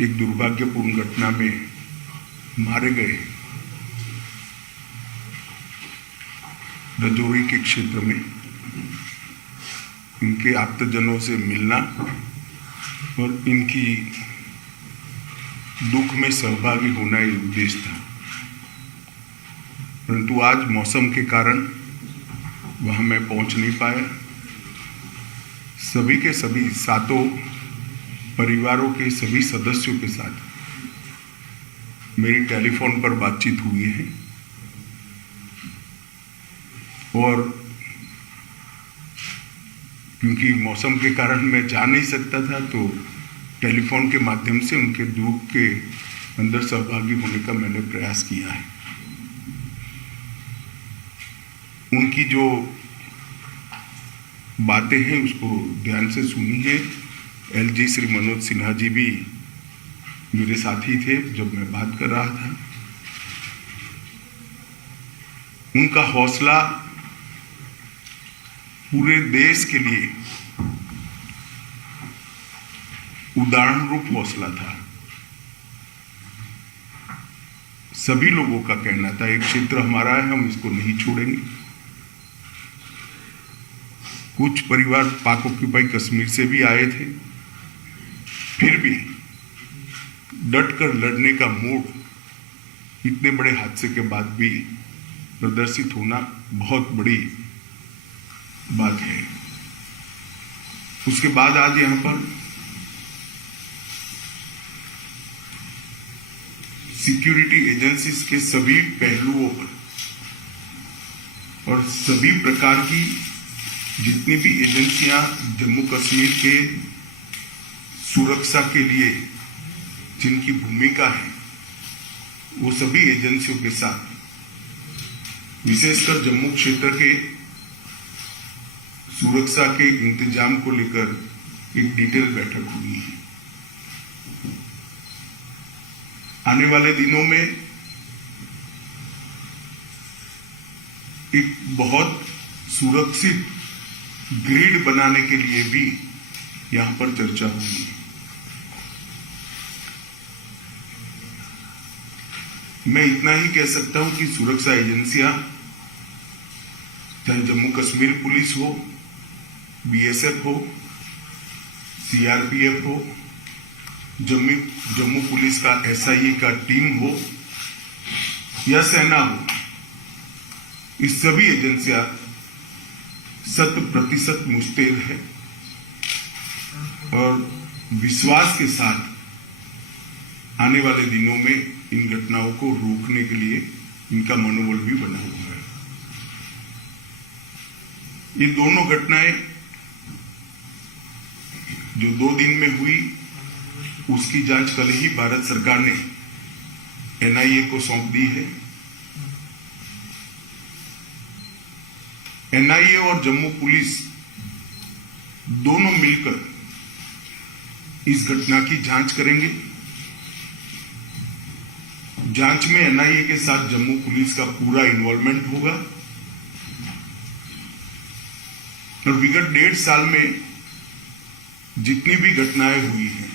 एक दुर्भाग्यपूर्ण घटना में मारे गए रजौरी के क्षेत्र में इनके आप्तजनों से मिलना और इनकी दुख में सहभागी होना ही उद्देश्य था। परंतु आज मौसम के कारण वहां मैं पहुंच नहीं पाया। सभी के सभी सातों परिवारों के सभी सदस्यों के साथ मेरी टेलीफोन पर बातचीत हुई है और क्योंकि मौसम के कारण मैं जा नहीं सकता था तो टेलीफोन के माध्यम से उनके दुख के अंदर सहभागी होने का मैंने प्रयास किया है। उनकी जो बातें हैं उसको ध्यान से सुनी है। एलजी श्री मनोज सिन्हा जी भी मेरे साथी थे जब मैं बात कर रहा था। उनका हौसला पूरे देश के लिए उदाहरण रूप हौसला था। सभी लोगों का कहना था एक क्षेत्र हमारा है, हम इसको नहीं छोड़ेंगे। कुछ परिवार पाक ऑक्यूपाई कश्मीर से भी आए थे, फिर भी डटकर लड़ने का मूड इतने बड़े हादसे के बाद भी प्रदर्शित होना बहुत बड़ी बात है। उसके बाद आज यहाँ पर सिक्योरिटी एजेंसीज के सभी पहलुओं पर और सभी प्रकार की जितनी भी एजेंसियां जम्मू कश्मीर के सुरक्षा के लिए जिनकी भूमिका है वो सभी एजेंसियों के साथ विशेषकर जम्मू क्षेत्र के सुरक्षा के इंतजाम को लेकर एक डिटेल बैठक हुई है। आने वाले दिनों में एक बहुत सुरक्षित ग्रिड बनाने के लिए भी यहां पर चर्चा होगी। मैं इतना ही कह सकता हूं कि सुरक्षा एजेंसियां चाहे जम्मू कश्मीर पुलिस हो, बीएसएफ हो, सीआरपीएफ हो, जम्मू पुलिस का एसआईए का टीम हो या सेना हो, इस सभी एजेंसियां 100% मुस्तैद है और विश्वास के साथ आने वाले दिनों में इन घटनाओं को रोकने के लिए इनका मनोबल भी बना हुआ है। ये दोनों घटनाएं जो 2 दिन में हुई उसकी जांच कल ही भारत सरकार ने एनआईए को सौंप दी है। एनआईए और जम्मू पुलिस दोनों मिलकर इस घटना की जांच करेंगे। जांच में एनआईए के साथ जम्मू पुलिस का पूरा इन्वॉल्वमेंट होगा और विगत 1.5 साल में जितनी भी घटनाएं हुई हैं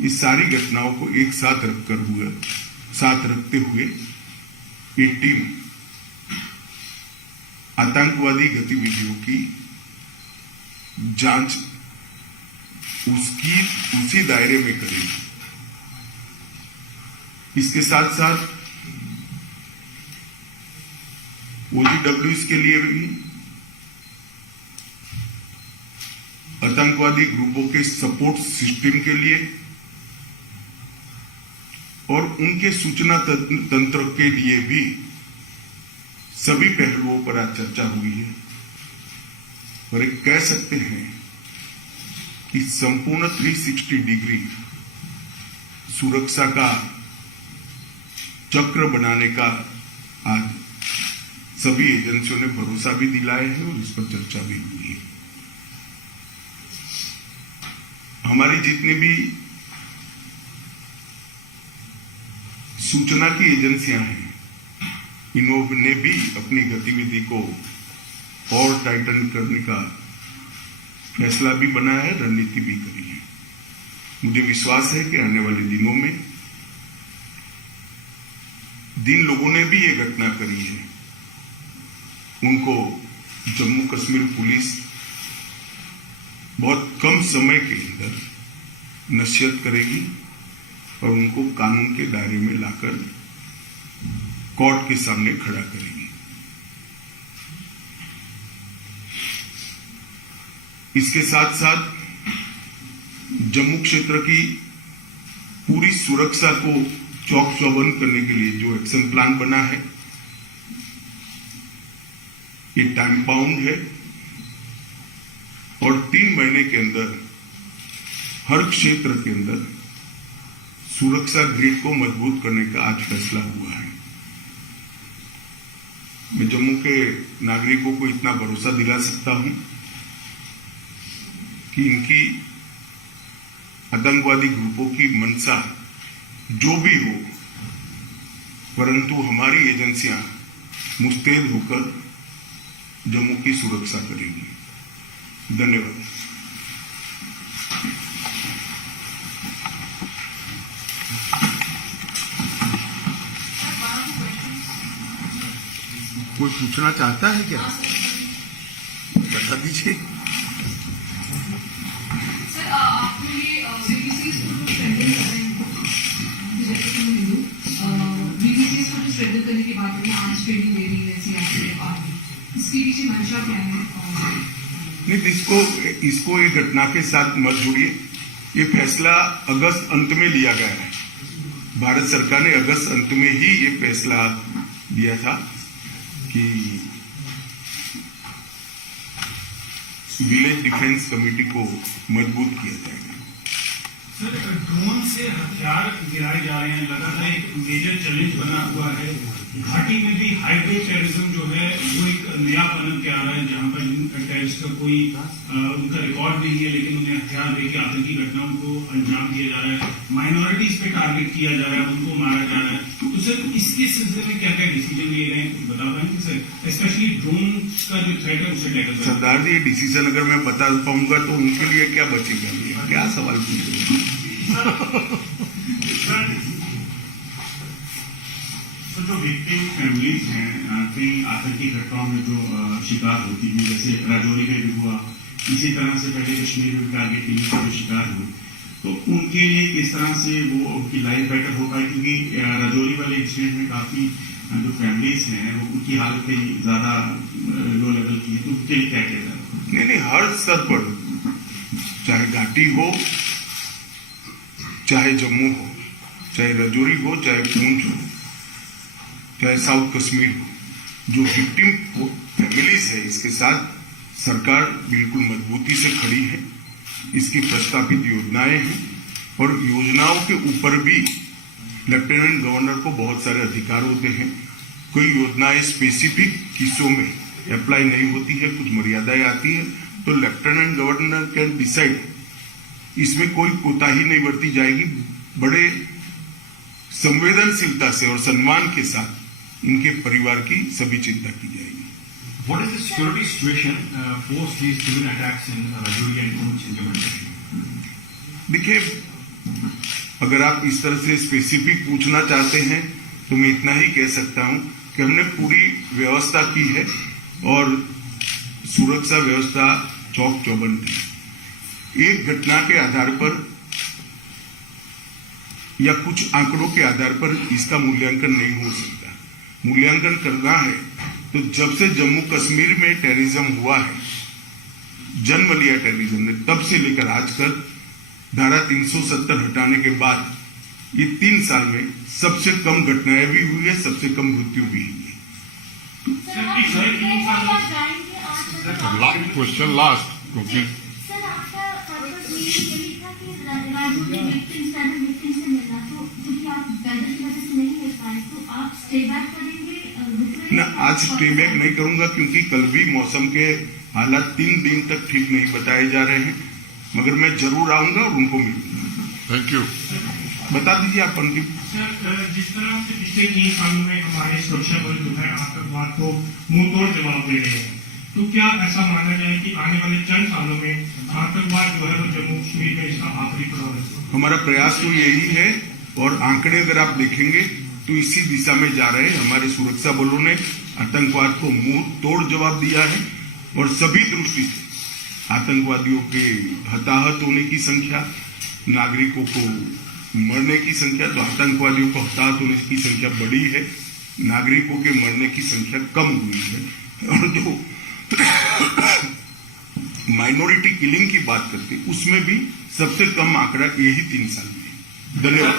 इस सारी घटनाओं को एक साथ रखते हुए ये टीम आतंकवादी गतिविधियों की जांच उसी दायरे में करेगी। इसके साथ साथ ओजीडब्ल्यूज के लिए भी आतंकवादी ग्रुपों के सपोर्ट सिस्टम के लिए और उनके सूचना तंत्र के लिए भी सभी पहलुओं पर आज चर्चा हुई है और एक कह सकते हैं कि संपूर्ण 360 डिग्री सुरक्षा का चक्र बनाने का आज सभी एजेंसियों ने भरोसा भी दिलाया है और इस पर चर्चा भी हुई है। हमारी जितनी भी सूचना की एजेंसियां हैं इन्होंने भी अपनी गतिविधि को और टाइटन करने का फैसला भी बनाया है, रणनीति भी करी है। मुझे विश्वास है कि आने वाले दिनों में जिन लोगों ने भी ये घटना करी है उनको जम्मू कश्मीर पुलिस बहुत कम समय के अंदर नसीहत करेगी और उनको कानून के दायरे में लाकर कोर्ट के सामने खड़ा करेगी। इसके साथ साथ जम्मू क्षेत्र की पूरी सुरक्षा को चौक चौबंद करने के लिए जो एक्शन प्लान बना है ये टाइम बाउंड है और 3 महीने के अंदर हर क्षेत्र के अंदर सुरक्षा ग्रिड को मजबूत करने का आज फैसला हुआ है। मैं जम्मू के नागरिकों को इतना भरोसा दिला सकता हूं कि इनकी आतंकवादी ग्रुपों की मंशा जो भी हो, परंतु हमारी एजेंसियां मुस्तैद होकर जम्मू की सुरक्षा करेगी। धन्यवाद। कोई पूछना चाहता है क्या? बता दीजिए। सर, आपने ये बीबीसीज को जो स्ट्रेंथन कर रहे हैं, बीबीसीज को जो स्ट्रेंथन करने की बात है, आज ट्रेनिंग दे रही है सीआरपीएफ आर्मी, इसकी पीछे मंशा क्या है? नहीं, इसको ये घटना के साथ मत जुड़िए। ये फैसला अगस्त अंत में लिया गया है। भारत सरकार ने अगस्त अंत में ही ये फैसला दिया था कि विलेज डिफेंस कमेटी को मजबूत किया जाएगा। सर, ड्रोन से हथियार गिराए जा रहे हैं, लगातार एक मेजर चैलेंज बना हुआ है। घाटी में भी हाइब्रिड टेररिज्म जो है वो एक नया पनप के आ रहा है, जहां पर टेररिस्ट का कोई उनका रिकॉर्ड नहीं है, लेकिन उन्हें हथियार देकर आतंकी घटनाओं को अंजाम दिया जा रहा है। माइनॉरिटीज पे टारगेट किया जा रहा है, उनको मारा जा रहा है। तो सर, इसके सिलसिले में क्या क्या डिसीजन लिए गए हैं, बता पाएंगे सर? स्पेशली ड्रोन का जो थ्रेट है उसे टैकल। सरदार जी, ये डिसीजन अगर मैं बता पाऊंगा तो उनके लिए क्या बचेगा? क्या सवाल पूछेगा? तो जो विक्टिम फैमिलीज हैं कई आतंकी घटनाओं में जो शिकार होती हैं, जैसे राजौरी में भी हुआ, इसी तरह से पहले कश्मीर में टारगेट किलिंग का जो शिकार हुए, तो उनके लिए किस तरह से वो उनकी लाइफ बेटर हो पाए? क्योंकि राजौरी वाले इंसिडेंट में काफी जो फैमिलीज हैं वो उनकी हालत ज्यादा लो लेवल की है, तो उनके लिए क्या किया जाए? नहीं, हर स्तर पर, चाहे घाटी हो, चाहे जम्मू हो, चाहे राजौरी हो, चाहे पूंछ हो, चाहे साउथ कश्मीर हो, जो विक्टिम फैमिलीज है, इसके साथ सरकार बिल्कुल मजबूती से खड़ी है। इसकी प्रस्तावित योजनाएं हैं और योजनाओं के ऊपर भी लेफ्टिनेंट गवर्नर को बहुत सारे अधिकार होते हैं। कोई योजनाएं स्पेसिफिक किस्सों में अप्लाई नहीं होती है, कुछ मर्यादाएं आती है, तो लेफ्टिनेंट गवर्नर कैन डिसाइड। इसमें कोई कोताही नहीं बरती जाएगी। बड़े संवेदनशीलता से और सम्मान के साथ इनके परिवार की सभी चिंता की जाएगी। What is the security situation post these civil attacks in Rajouri and Poonch implementation? देखिए, अगर आप इस तरह से स्पेसिफिक पूछना चाहते हैं तो मैं इतना ही कह सकता हूं कि हमने पूरी व्यवस्था की है और सुरक्षा व्यवस्था चौक चौबंद है। एक घटना के आधार पर या कुछ आंकड़ों के आधार पर इसका मूल्यांकन नहीं हो सकता। मूल्यांकन करना है तो जब से जम्मू कश्मीर में टेररिज्म हुआ है, जन्म लिया टेररिज्म ने, तब से लेकर आज तक धारा 370 हटाने के बाद ये 3 साल में सबसे कम घटनाएं भी हुई है, सबसे कम मृत्यु भी हुई है। लास्ट क्वेश्चन लास्ट, क्योंकि सर आपका यही था कि राजू की विक्टिम्स से मिलना, तो क्योंकि आप वेदर की वजह से नहीं मिल पाए तो आप स्टे बैक करेंगे? ना, आज स्टे बैक नहीं करूंगा क्योंकि कल भी मौसम के हालात 3 दिन तक ठीक नहीं बताए जा रहे हैं, मगर मैं जरूर आऊंगा और उनको मिलूंगा। Thank you. बता दीजिए आप अंतिम। सर, जिस तरह से पिछले 3 सालों में हमारे सुरक्षा बल जो है आतंकवाद को मुंह तोड़ जवाब दे रहे हैं, तो क्या ऐसा माना जाए कि आने वाले चंद सालों में आतंकवाद जो है वो जम्मू कश्मीर में इसका आखिरी पड़ाव है? हमारा प्रयास तो यही है और आंकड़े अगर आप देखेंगे तो इसी दिशा में जा रहे हैं। हमारे सुरक्षा बलों ने आतंकवाद को मुंह तोड़ जवाब दिया है और सभी दृष्टि से आतंकवादियों के हताहत होने की संख्या, नागरिकों को मरने की संख्या, तो आतंकवादियों को हताहत होने की संख्या बढ़ी है, नागरिकों के मरने की संख्या कम हुई है। और जो माइनॉरिटी किलिंग की बात करते उसमें भी सबसे कम आंकड़ा यही 3 साल में है। धन्यवाद।